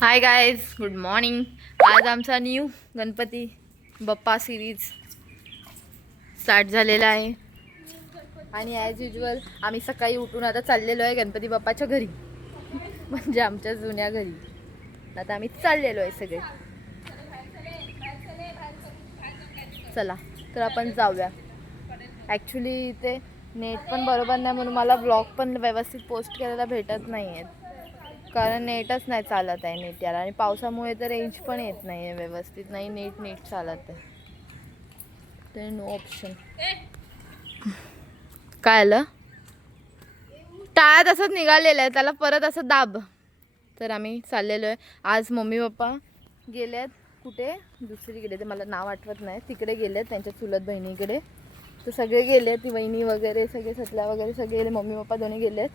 Hi guys good morning आज आमचा new Ganpati Bappa series start झालेला आहे. आणि ॲज युजल आम्ही सकाळी उठून आता चाललेलो आहे गणपती बाप्पाच्या घरी. म्हणजे आमच्या जुन्या घरी. आता आम्ही चाललेलो आहे सगळे. चला तर आपण जाऊया. ॲक्च्युली इथे नेट पण बरोबर नाही म्हणून मला ब्लॉग पण व्यवस्थित पोस्ट करायला भेटत नाही आहेत कारण नेटच नाही चालत आहे नेट याला. आणि पावसामुळे तर रेंज पण येत नाही आहे व्यवस्थित. नाही नेट नेट चालत आहे. तर नो ऑप्शन काय आलं? टाळ्या तसंच निघालेलं आहे त्याला परत असं दाब. तर आम्ही चाललेलो आहे. आज मम्मी पप्पा गेलेत. कुठे? दुसरीकडे. ते मला नाव आठवत नाही. तिकडे गेलेत त्यांच्या चुलत बहिणीकडे. तर सगळे गेले ती वहिनी वगैरे सगळे सतल्या वगैरे सगळे मम्मी पप्पा दोन्ही गेलेत.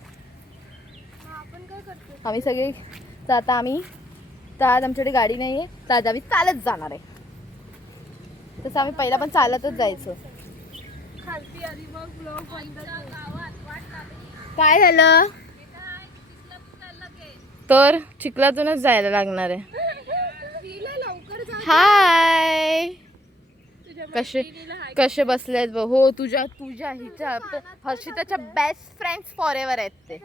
आम्ही सगळे तर आता आम्ही तर आज आमच्याकडे गाडी नाही आहे तर आज आम्ही चालत जाणार आहे. तसं आम्ही पहिला पण चालतच जायचो. काय झालं? तर चिखलातूनच जायला लागणार आहे. हाय. कसे कसे बसलेत बघ. हो तुझ्या तुझ्या हिच्या हर्षिताच्या बेस्ट फ्रेंड्स फॉर एव्हर आहेत ते.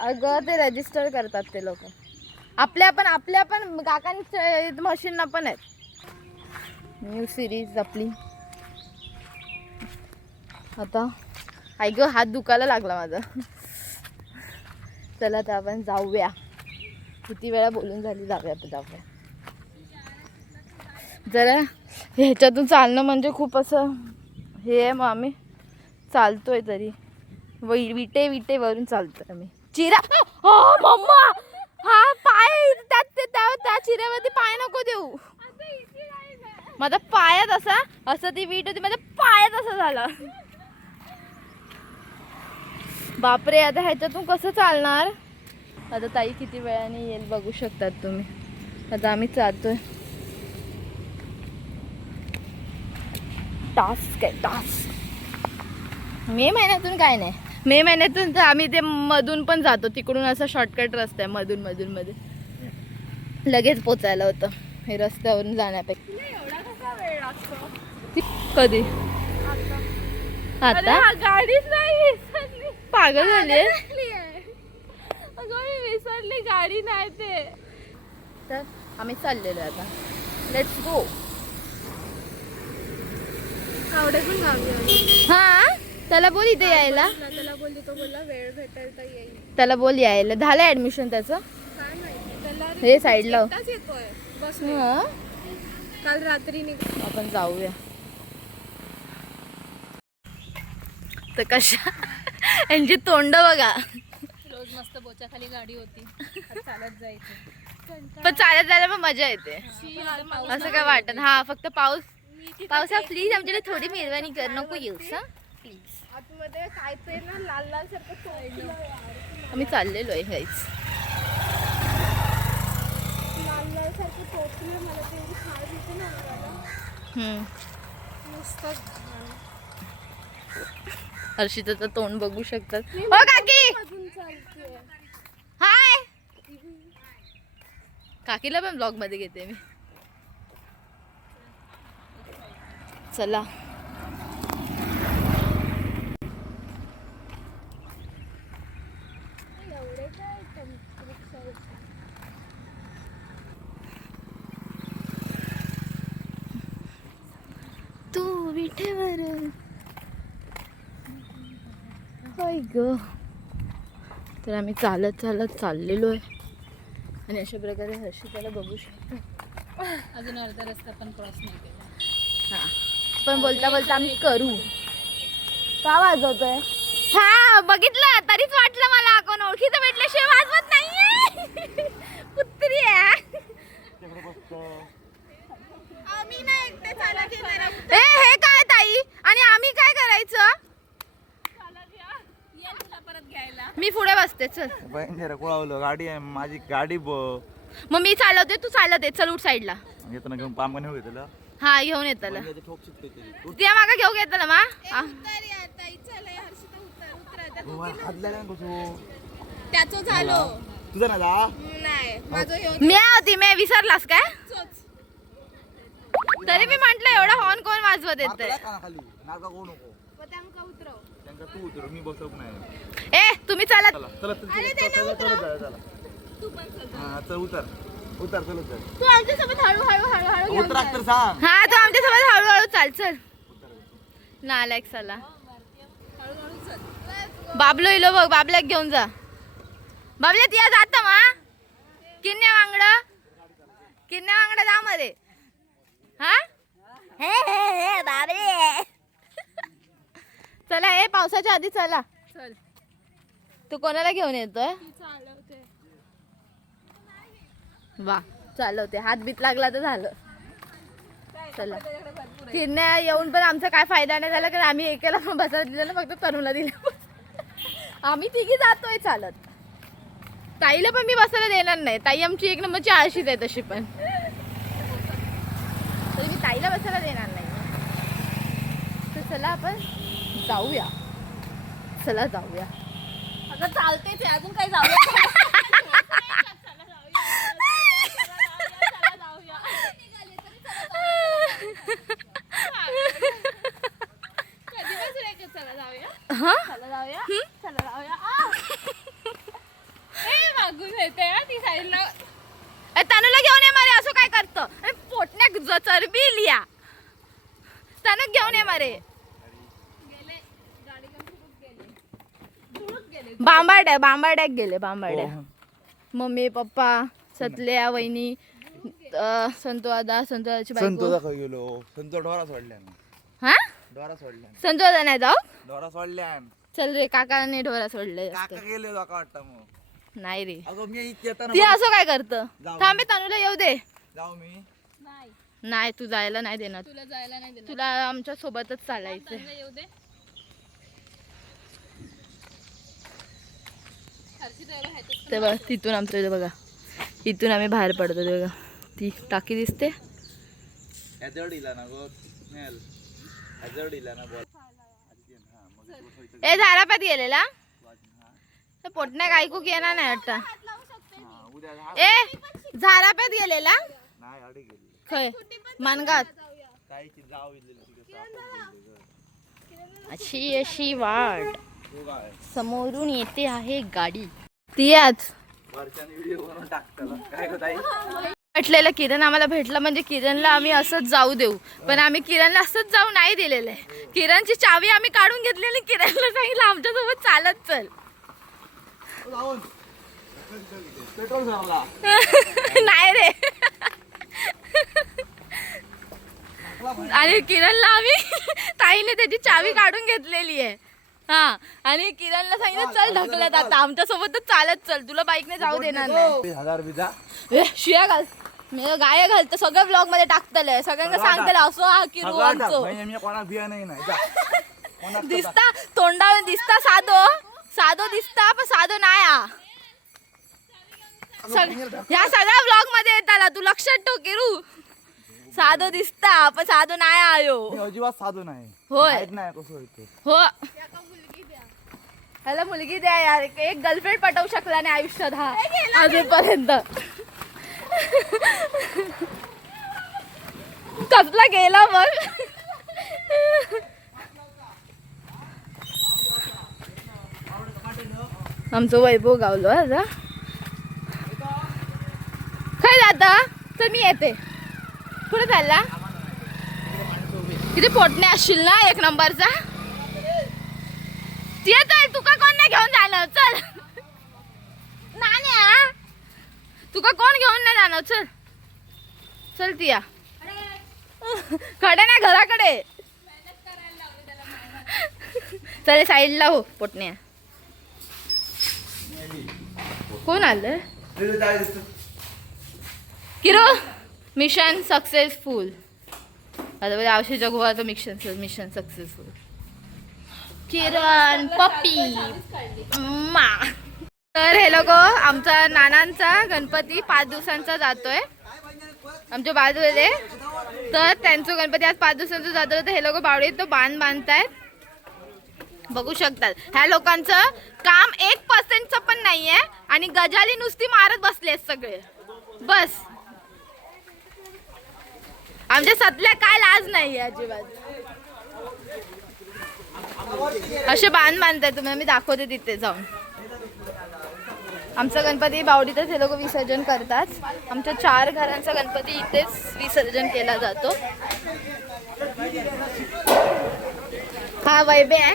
अगं ते रजिस्टर करतात ते लोक. आपल्या पण आपल्या पण काकांच्या मशीनना पण आहेत. न्यू सिरीज आपली. आता आई गं हात दुखायला लागला माझा. चला तर आपण जाऊया. किती वेळा बोलून झाली जाऊया तर जाऊया. जरा ह्याच्यातून चालणं म्हणजे खूप असं हे आहे मग आम्ही. चालतोय तरी. व विटे विटे वरून चालतोय आम्ही. चिरा हो मम्मा! हा पाय त्यात त्या त्या चिऱ्यावरती पाय नको देऊ. माझा पायात असा असं ती वीट होती माझ्या पायात असं झालं. बापरे आता ह्याच्यातून कसं चालणार? आता ताई किती वेळाने येईल बघू शकतात तुम्ही. आता आम्ही चालतोय. टास्क आहे टास्क मे महिन्यातून काय नाही. मे महिन्यातून तर आम्ही ते मधून पण जातो. तिकडून असं शॉर्टकट रस्ता आहे मधून मधून मध्ये लगेच पोचायला होतं. हे रस्त्यावरून जाण्यापेक्षा. कधी? आता. गाडीच नाही पागल झाली विसरली. गाडी नाही ते. तर आम्ही चाललेलो आता. लेट्स गो आवडे पण हा? त्याला बोल इथे यायला. त्याला बोलली तो बोलला वेळ भेटेल तर येईल. त्याला बोल यायला. झालं ऍडमिशन त्याचं? काय माहिती त्याला हे साईडला काल रात्री निघ आपण जाऊया. तर कशा? यांची तोंड बघा. रोज मस्त बोच्याखाली गाडी होती. चालत जायचं. पण चालत जायला पण मजा येते. असं काय वाटत. हा फक्त पाऊस पावसा प्लीज आमच्याकडे थोडी मेहरबानी कर. नको येऊस हा? काय ते ना लाल लाल सारखं आम्ही चाललेलो आहे लाल लाल सारखं मला ना नुसतं हर्षिताचं तोंड बघू शकतात. हो काकी! हाय! काकीला पण ब्लॉगमध्ये घेते मी. चला एवढे काय रिक्षा तू विठेवर होय ग. तर आम्ही चालत चालत चाललेलो आहे. आणि अशा प्रकारे हर्षिताला बघू शकतो. अजून अर्धा रस्ता पण क्रॉस नाही केला. हा. पण बोलता बोलता आम्ही करू. का वाजवतोय? हा बघितलं? तरीच वाटलं मला. कोण ओळखीचं भेटल्याशिवाय वाजवत नाहीये. कुत्री आहे आम्ही नाही एकटे चालत येणार ए हे काय ताई? आणि आम्ही काय करायचं? तुला परत घ्यायला मी पुढे बसते चल. बहीण जरा कोळावलं गाडी आहे माझी गाडी ब मग मी चालवते तू चालवते चल उठ साईडला. येताना घेऊन पाम का नाही घेतलं हा घेऊन येताला ठोक शिकते तरी. त्या मागा घेऊ घेताला मा? आ. उतर यार ताई चल हर्षिता उतर उतर हात लागला ना कसं त्याचं झालं. तुझा ना जा. नाही माझं मी होती. मी विसरलास काय? तरी मी म्हंटल एवढा हॉर्न कोण वाजवत येत ए तुम्ही चला. तू आमच्यासोबत हळूहळू हळूहळू घेऊन चल. हा तू आमच्यासोबत हळूहळू चाल चल. नालायक चला. बाबलो इलो बघ बाबल्याक घेऊन जा. बाबल्यात या जात मा किन्या वांगड. किन्या वांगड जा मध्ये. हा? हे हे हे बाबले चला ए पावसाच्या आधी चला. चल. तू कोणाला घेऊन येतोय? चालवते. वा चालवते. हात बीत लागला तर झालं. चला. किरण्या येऊन पण आमचा काय फायदा नाही झाला कारण आम्ही एकेला पण बसायला दिलं ना फक्त तरुणला दिलं. आम्ही तिघी जातोय चालत. ताईला पण मी बसायला देणार नाही. ताई आमची एक नंबरची आळशीच आहे तशी पण. आईला बसायला देणार नाही. तर चला आपण जाऊया. चला जाऊया. अगं चालतेच ते अजून काय जाऊया चला जाऊया हा चला जाऊया चला जाऊया आ! ए, मागून येते हा ती साईडला ए, तनुला घेऊन ये मारे असं काय करतं अरे, पोटण्यात ज- चरबी लिया तनुक घेऊन ये मारे गेले गाडी कंपनीत गेले दुरुक गेले बांबाड्या बांबाड्याक गेले बांबाड्या. हो. मम्मी पप्पा सतल्या वहिनी अं, संतू दादा संतू दादाची बायको. संतोषा खय गेलो. संतो ढोरा सोडल्यान. हा? ढोरा सोडल्यान. संतू दादा नाही जाऊ? ढोरा सोडल्यान. चल रे काकाने ढोरा सोडले काका गेले काका वाटतं मग. नाही रे. अगं मी इथे येताना ती असं काय करतं? जाऊ. थांबे तनुला येऊ दे. जाऊ मी. नाही. नाही तू जायला नाही देणार. तुला जायला नाही देणार. तुला आमच्या सोबतच चालायचं येऊ दे. ते बस तिथून आमचं इथं बघा. इथून आम्ही बाहेर पडतो ते बघा. ती टाकी दिसते. ए धारापात गेलेला पोटण्याक ऐकू येणार नाही वाटत. ए झारापात गेलेला खय मानगात. अशी अशी वाट. समोरून येते आहे गाडी. ती आज म्हटलेलं किरण आम्हाला भेटला म्हणजे किरणला आम्ही असंच जाऊ देऊ. पण आम्ही किरणला असंच जाऊ नाही दिलेलं आहे. किरणची चावी आम्ही काढून घेतलेली किरणला सांगितलं आमच्यासोबत चालत चल. नाही रे. आणि किरणला आम्ही ताईने त्याची चावी काढून घेतलेली आहे. हा आणि किरणला सांगितलं चल ढकलत आता आमच्या सोबतच चालत चल तुला बाईकने जाऊ देणार नाही. हजार बिजा ए, शिया घाल. मी गाय घालतो सगळं ब्लॉगमध्ये टाकतलंय. सगळ्यांना सांगतलं असं हा किरू सगळं टाक. आमचो म्हणजे कोणा बिया नाही नाही जा. कोणाक तर टाक. दिसता तोंडावर दिसता साधो. साधो दिसता पण साधो नाही हा. सग- ह्या सगळ्या ब्लॉगमध्ये येताला तू लक्षात ठेव किरू. साधो दिसता पण साधो नाही आयो. मी अजिबात साधू नाही. होय. माहीत नाही कसं होतं हो. ह्याला मुलगी द्या यार. एक गर्लफ्रेंड पटवू शकला नाही आयुष्यात हा. अजूनपर्यंत. कसला गेला मग? आमचं वैभव गावलो आता काय जाता तर मी येते. कुठे चालला? किती पोटणे असशील ना एक नंबरचा? ते चल तुका कोण नाही घेऊन जाणार? चल. नाण्या तुका कोण घेऊन नाही जाणार? चल. चल तिया कडे ना घराकडे. चल साईडला हो पोटण्या. कोण आलं? किरो मिशन सक्सेसफुल आता बघा औषध गोवाचं मिशन मिशन सक्सेसफुल किरण पप्पी मा. तर हे लोक आमचा नानांचा गणपती पाच दिवसांचा जातोय. आमच्या बाजूले. तर त्यांचं गणपती आज पाच दिवसांचा जातो तर हे लोक बावडीत तो बांध बांधतायत. बघू शकतात. ह्या लोकांचं काम एक पर्सेंटचं पण नाहीये आणि गजाली नुसती मारत बसले सगळे. बस. आमच्या सतल्या काय लाज नाही अजिबात. असे बांध बांधताय तुम्हाला मी दाखवते तिथे जाऊन. आमचा गणपती बावडीतच हे लोक विसर्जन करतात. आमच्या चार घरांचा गणपती इथेच विसर्जन केला जातो. हा वैबे आहे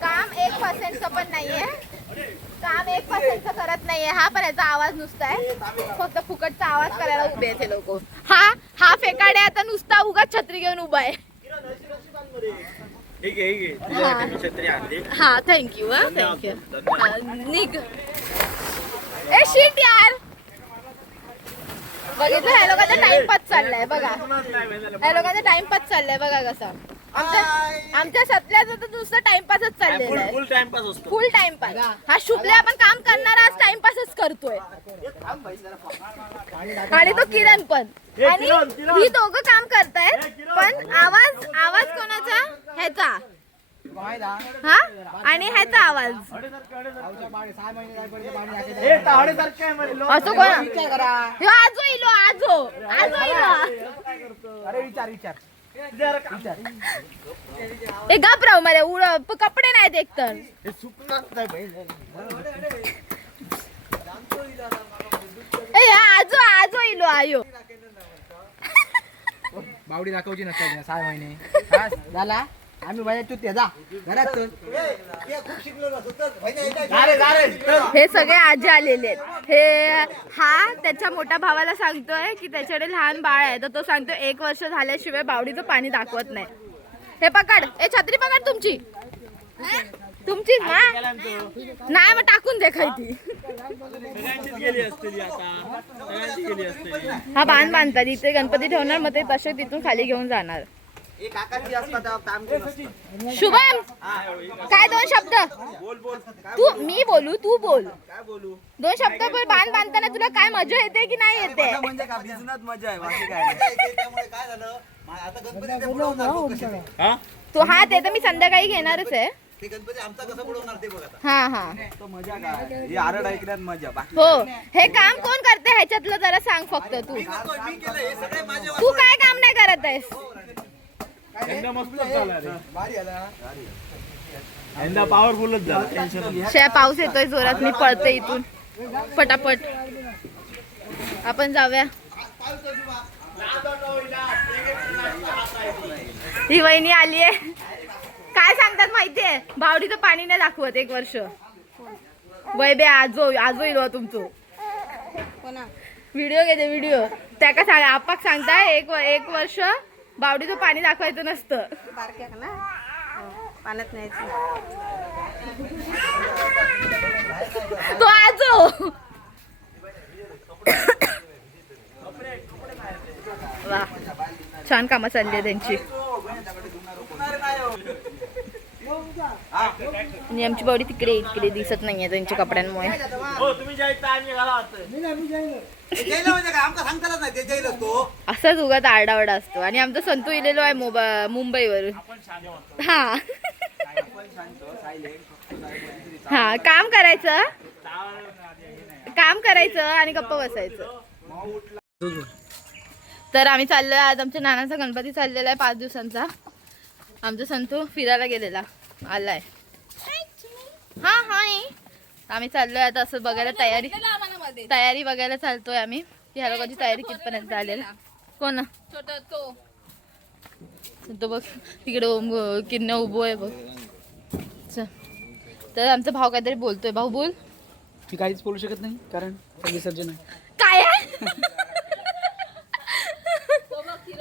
काम एक पर्सेंटचं पण नाहीये. काम एक पर्सेंटचं करत नाहीये. हा पण याचा आवाज नुसता आहे. फक्त फुकटचा आवाज करायला उभे आहेत हे लोक. हा हा फेकाडे आता नुसता उगाच छत्री घेऊन उभा आहे. ठीक आहे ठीक आहे तुझ्यासाठी मी छत्री आणली हा थँक्यू हा थँक्यू निघ ए शिट यार बघितलं ह्या लोकांचा टाइमपास चाललाय बघा ह्या लोकांचा टाइमपास चाललाय बघा कसा आमच्या आमच्या तर नुसतं टाइमपासच चाललेलं आहे फुल टाइमपास असतो फुल टाइमपास हा शुभले आपण काम करणार आज टाइमपासच करतोय. आणि तो किरण पण. आणि ही दोघं काम करतायत पण आवाज आवाज कोणाचा? ह्याचा. हा? आणि ह्याचा आवाज. असं कोण? ह्यो आजो इलो आजो. आजो इलो. अरे विचार विचार. ए गप राव मरे उड कपडे नाहीत एकतर आजो आजो इलो आयो. बावडी दाखवची नसतात सहा महिने. हा, झाला? आम्ही भैया तू ते जा. घरात चल. जा रे, जा रे, चल. हे सगळे आजी आलेले आहेत. हे हा त्याच्या मोठ्या भावाला सांगतोय की त्याच्याकडे लहान बाळ आहे. तर तो सांगतो एक वर्ष झाल्याशिवाय बावडीचं पाणी दाखवत नाही. हे पकड. ए छत्री पकड तुमची. तुमचीच ना नाही मग टाकून दे ती हा बांध बांधतात. इथे गणपती ठेवणार मग ते तसे तिथून खाली घेऊन जाणार. शुभम काय दोन शब्द? तू मी बोलू तू बोल. दोन शब्द बोल बांध बांधताना तुला काय मजा येते की नाही येते? म्हणजे का भिजण्यात मजा आहे बाकी काय त्यामुळे काय झालं? मा- आता गणपती ते बुडवणार लोक कसे ते. हा? तो हा ते तर मी संध्याकाळी घेणारच आहे. ते गणपती आमचा कसं बुडवणार ते बघ आता. हा हा. तो मजा काय? ही आरड ऐकण्यात मजा. बाकी हो हे काम कोण करते ह्याच्यातलं जरा सांग फक्त तू. मी करतोय मी केलं हे सगळे माझे तू काय काम नाही करत आहेस? यंदा मस्त झाला रे. भारी आला. यंदा पॉवरफुलच झाला. टेन्शन शे पाऊस येतोय जोरात मी पळते इथून. पटापट. आपण जाऊया. ही वहिनी आली आहे काय सांगतात माहितीये? भावडीचं पाणी नाही दाखवत एक वर्ष. वैबे आजो आजो इलो तुमचं. व्हिडिओ घेते व्हिडिओ. त्या का सांग आपाक सांगताय एक एक वर्ष बावडीचं पाणी दाखवायचं नसतं. पाण्यात तो आजो. वा. छान कामं चालली आहे त्यांची. आणि आमची बावडी तिकडे इकडे दिसत नाहीये त्यांच्या कपड्यांमुळे. हो म्हणजे काय? आमका सांगताच नाही ते जैल असतो. असाच उगाच आरडाओरडा असतो. आणि आमचा संतू इलेलो आहे मुंब मुंबईवर हा. हा काम करायचं. काम करायचं आणि गप्प बसायचं. तर आम्ही चाललोय आज आमच्या नानाचा गणपती चाललेला आहे पाच दिवसांचा. आमचा संतू फिरायला गेलेला. आलाय. हा हाय आम्ही चाललोय आता असं बघायला तयारी. तयारी बघायला चालतोय आम्ही. की ह्या लोकांची तयारी कितपर्यंत झालेली कोण? तो. बघ. तिकडे किन्न उभो आहे बघ. चल. तर आमचा भाऊ काहीतरी बोलतोय. भाऊ बोल. मी काहीच बोलू शकत नाही कारण विसर्जन आहे काय? आहे?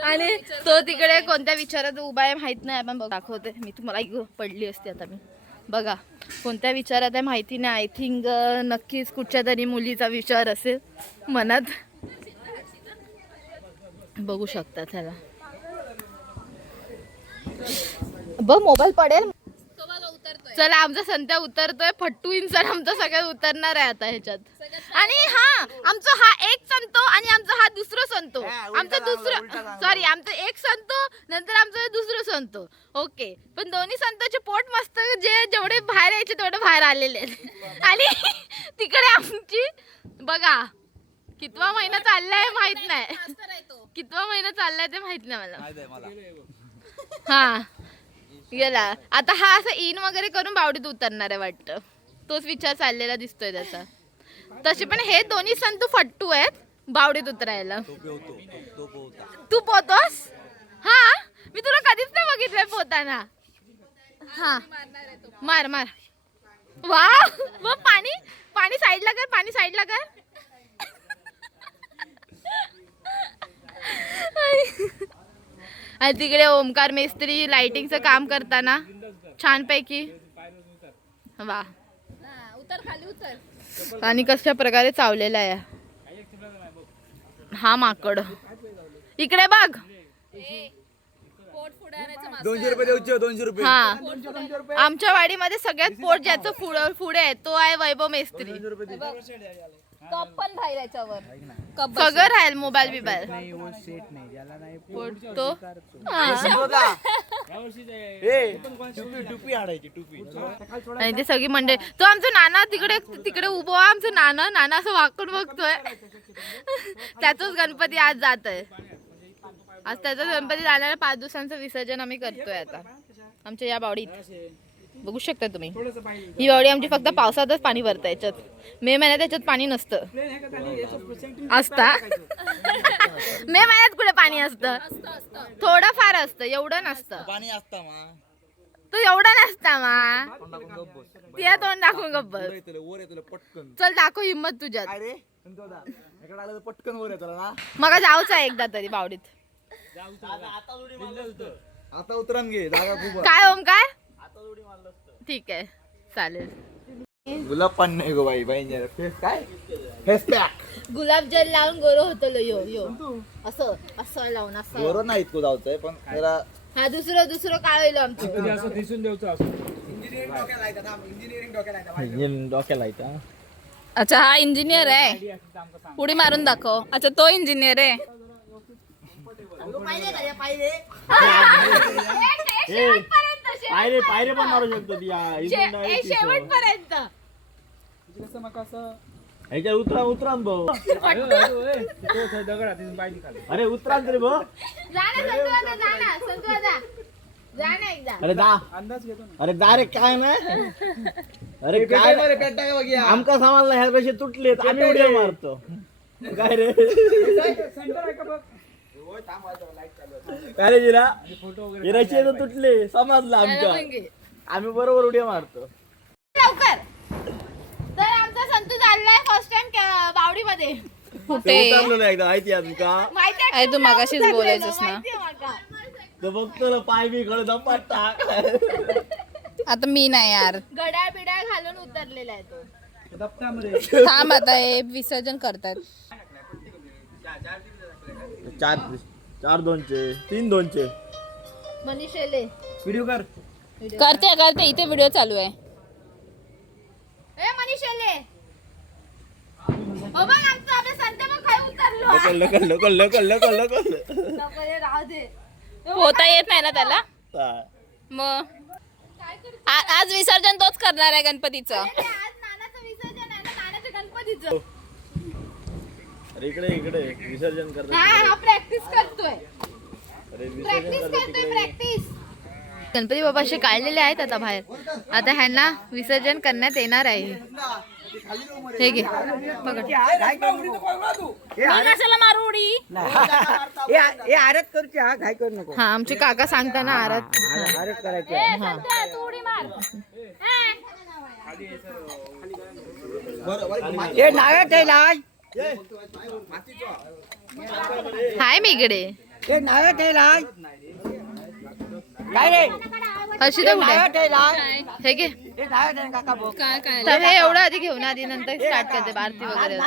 आणि तो तिकडे कोणत्या विचारात उभा आहे माहीत नाही. आपण बघ दाखवते. मी तुम्हाला पडली असते आता मी. बघा कोणत्या विचारात आहे माहिती नाही. आय थिंक नक्कीच कुठच्या तरी मुलीचा विचार असेल मनात. बघू शकता त्याला. बघ मोबाईल पडेल. चला आमचा संत्या उतरतोय. फट्टू इंसान आमचा सगळ्यात उतरणार आहे आता ह्याच्यात. आणि हा आमचा हा एक संतो आणि आमचा हा दुसरा संतो. आमचा दुसरं सॉरी आमचा एक संतो नंतर आमचा दुसरं संतो. ओके पण दोन्ही संतोचे पोट मस्त जे जेवढे बाहेर यायचे तेवढे बाहेर आलेले आहेत. आणि तिकडे आमची बघा कितवा महिना चाललाय माहीत नाही. कितवा महिना चाललाय ते माहीत नाही मला. हा. गेला आता हा असं इन वगैरे करून बावडीत उतरणार आहे वाटतं. तोच विचार चाललेला दिसतोय त्याचा. तसे पण हे दोन्ही संतू फट्टू आहेत बावडीत उतरायला. तो पोहतोस? हा? मी तुला कधीच नाही बघितलंय पोहताना. हा. मार मार. वा मग पाणी पाणी साईडला कर पाणी साईडला कर. आणि तिकडे ओमकार मेस्त्री लाइटिंगचं काम करताना छानपैकी. वा. उतर खाली उतर. आणि कशा प्रकारे चावलेला आहे. हा माकड. इकडे बघ. दोनशे रुपये देऊचे दोनशे रुपये. हा. आमच्या वाडीमध्ये सगळ्यात पोट ज्याचं पुढं पुढे आहे तो आहे वैभव मेस्त्री. कप पण राहील याच्यावर. सगळं राहील मोबाईल बिबाईल. नाही वो सेट नाही. ज्याला नाही पोट तो. टुपी टुपी हाडायची टुपी. आणि ते सगळी मंडळी तो आमचा नाना तिकडे तिकडे उभं आमचं नाना नाना असं वाकून बघतोय. त्याचाच गणपती आज जात आहे आज त्याचा गणपती झाल्याला पाच दिवसांचं विसर्जन आम्ही करतोय आता. आमच्या या बावडीत. बघू शकता तुम्ही. ही बावडी आमची फक्त पावसातच पाणी भरतं याच्यात. मे महिन्यात त्याच्यात पाणी नसतं. असता? मे महिन्यात कुठे पाणी असतं? थोडं फार असतं एवढं नसतं. पाणी असता मा. तू एवढा नसता मा. तिला तोंड दाखवून येतो पटकन चल दाखव हिंमत तुझ्यात. पटकन वर मग जाऊच आहे एकदा तरी बावडीत. आता उतरण घे काय ओम काय ठीक आहे चालेल गुलाब पान नाही गो बाई बाई फेस काय फेस पॅक गुलाबजल लावून गोरो होतो लो यो यो असं असं लावून असं बरोबर नाही इतकं जायचंय पण जरा हा दुसरं दुसरं काय होईल आमचं इंजिन डोक्याला येतं अच्छा हा इंजिनियर आहे उडी मारून दाखव अच्छा तो इंजिनियर आहे पायरे पायरे पण मारू शकतो शेवटपर्यंत. ह्याच्या उतरा उतरा भाऊ. अरे उतरा तरी भाऊ. जा ना संतू आता, जा ना संतू आता. जा ना एकदा. अरे दा अरे दा रे काय नाही. अरे काय आमका सामानला ह्या पैसे तुटले आम्ही उड्या मारतो. काय रे? काय रे जिरा जिराचे तर तुटले समजलं आमच्या. आम्ही बरोबर उड्या मारतो. लवकर. तर आमचा संतू चाललाय फर्स्ट टाइम एकदा माहिती आहे तुमका अरे तू? मगाशीच बोलायचंस ना. तर बघतो ना पाय बी खळ दपाट टाक. आता मी नाही यार. बिड्याळ घालून उतरलेला आहे तो. थांब आता हे विसर्जन करतात चार चार दोनचे तीन दोनचे. मनीषेले व्हिडिओ कर. करते करते इथे व्हिडिओ चालू आहे. ए मनीषेले हो बघ आमचं आपलं संत मग काय उतरलो नको रे, राहू दे. पोहता येत नाही ना त्याला? हा. मग आ- आज विसर्जन तोच करणार आहे गणपतीचं. आज नानाचं विसर्जन आहे ना नानाच्या गणपतीचं. अरे इकडे इकडे. विसर्जन करतात हा हा प्रॅक्टिस करतोय. अरे विसर्जन प्रॅक्टिस करतात करतोय तिकडे. प्रॅक्टिस गणपती बाबा असे काढलेले आहेत आता बाहेर. आता ह्यांना विसर्जन करण्यात येणार आहे. हे घे. पकड कशाला मारू उडी? हे आरत करूची हा घाय करू नको. हा आमचे काका सांगताना आरत. आरत करायची. तू उडी मार. हे नाव ठेला हाय मी इकडे. हे नाव ठेला काय रे? हर्षिता कुठे? हे घे. तर हे एवढं आधी घेऊन आधी नंतर स्टार्ट करते आरती वगैरे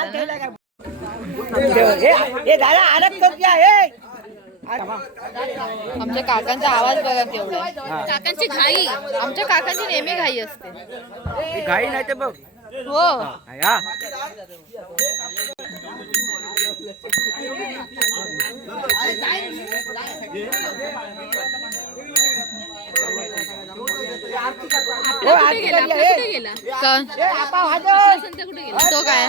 आमच्या काकांचा आवाज बघा केवढा काकांची घाई. आमच्या काकांची नेहमी घाई असते. घाई नाही ते बघ. हो या. कुठे गेला? तो काय?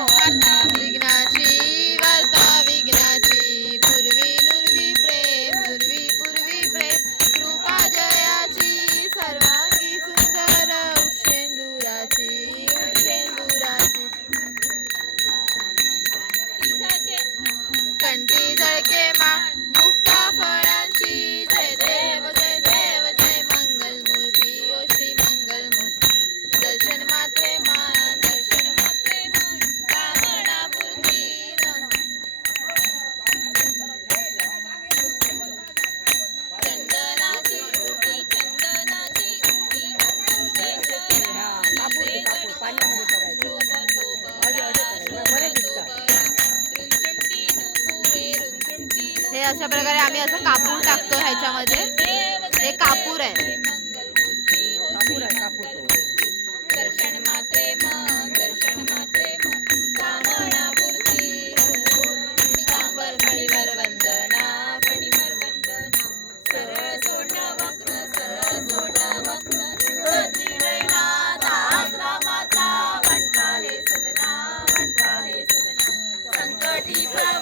Happy birthday.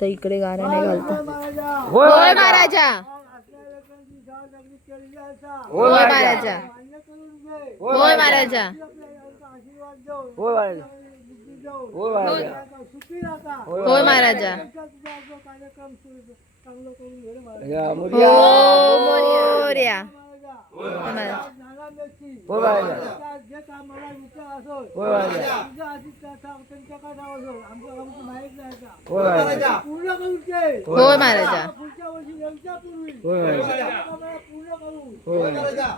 आता इकडे गाणं नाही घालतो होय महाराजा। होय महाराजा। होय महाराजा। होय बाळा. होय बाळा. होय महाराजा या मुली- हो मोर्या होय महाराज. होय बाळा. होय बाळा. होय बाळा. होय महाराजा होय बाळा. होय बाळा.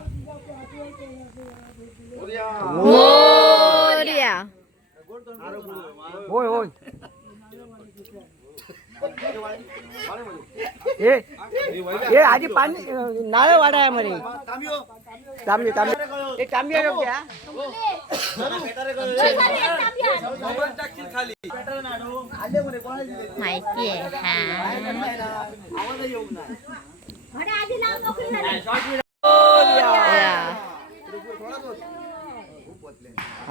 मोर्या होय होय ए ए आधी पाणी नारळ वाडा आहे मरे तांबे तांबे ए तांबे आहे का? माहिती आहे हा.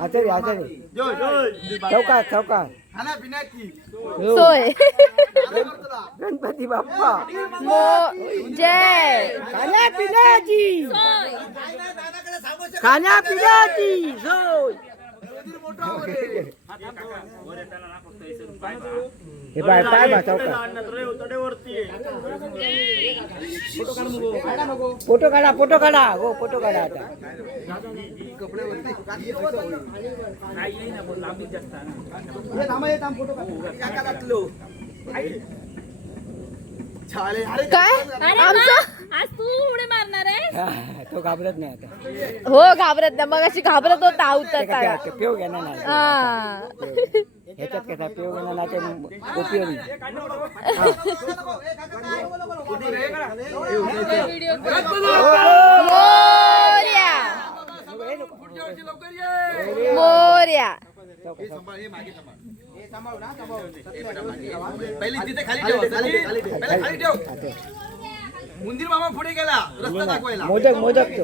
आचारी आचारी. चौका चौका सोय. गणपती बाप्पा. मो जय. खाण्यापिण्याची खाण्यापिण्याची सोय. हे पाय पाय चौका फोटो काढा फोटो काढा. हो फोटो काढा आता. काय? आमचं? आज तू उडी मारणार आहे तो घाबरत नाही आता. हो घाबरत नाही. मग अशी घाबरत होता ते पेव घेणार नाही. हा. ह्याच्यात कसा पेव घेणार नाही ते उपयोग. नाही मोर्या. मोर्या. पहिली तिथे खाली ठेव पहिला खाली ठेव. मंदिर मामा पुढे गेला रस्ता दाखवायला. मोदक मोदक तो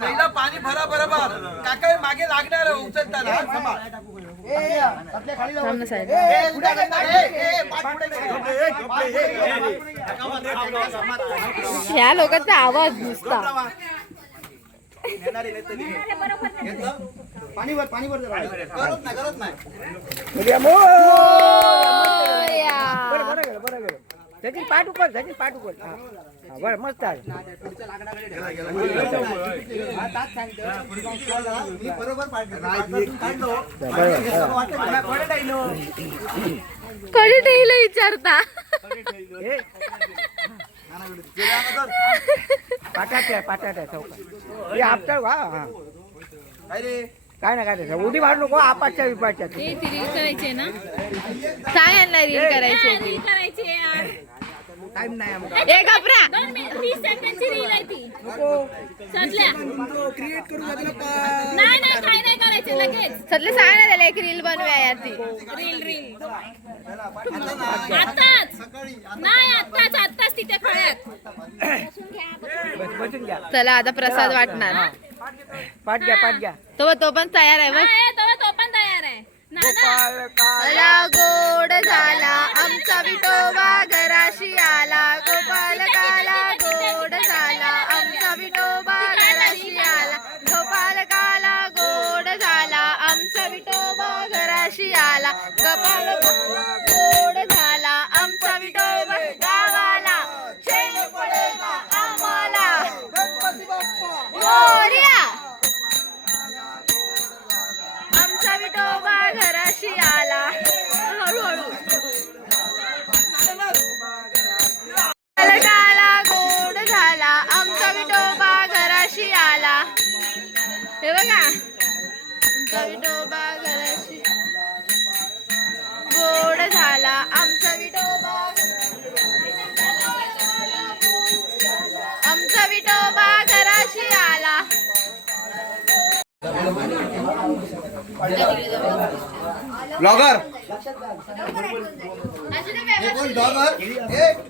पहिला पाणी भरा बरोबर. काका मागे लागणार उचलताना. ह्या लोकांचा आवाज नुसता. नेणारे नेते. घेतलं? पाणी भर पाणी भर. करत नाही करत नाही. म्हणजे. बरं त्याची पाठ उकड त्याची पाठ हा, बरं मस्त कधी ठेवलं विचारता? हे. पाटाट आहे पाटाट आहे चौका हे आपटा हा हा. काय रे? काय ना काय नाही उडी मारू नको आपाच्या विपाच्या हे ती रील करायची ना? सांग यांना रील करायची ती? रील करायची यार? टाइम नाही आम्हाला ए घबरा! दोन मिनिट वीस सेकंडची रील आहे ती. सध्या क्रिएट करू बदला नाही नाही काही नाही करायचे लगेच. सगळे सांग ना त्याला एक रील बनवूया यार ती. रील रील आताच नाही आताच आताच तिथे खळ्यात बसून घ्या. चला आता प्रसाद वाटणार. पाठ घ्या पाठ घ्या. तो तो पण तयार आहे बघ. हा, तो तो पण तयार आहे. नाना चला गोड झाला. आमचा विठोबा घराशी आला. झाला आमचा विठोबा आमचा विठोबा घराशी आला. Blogger blogger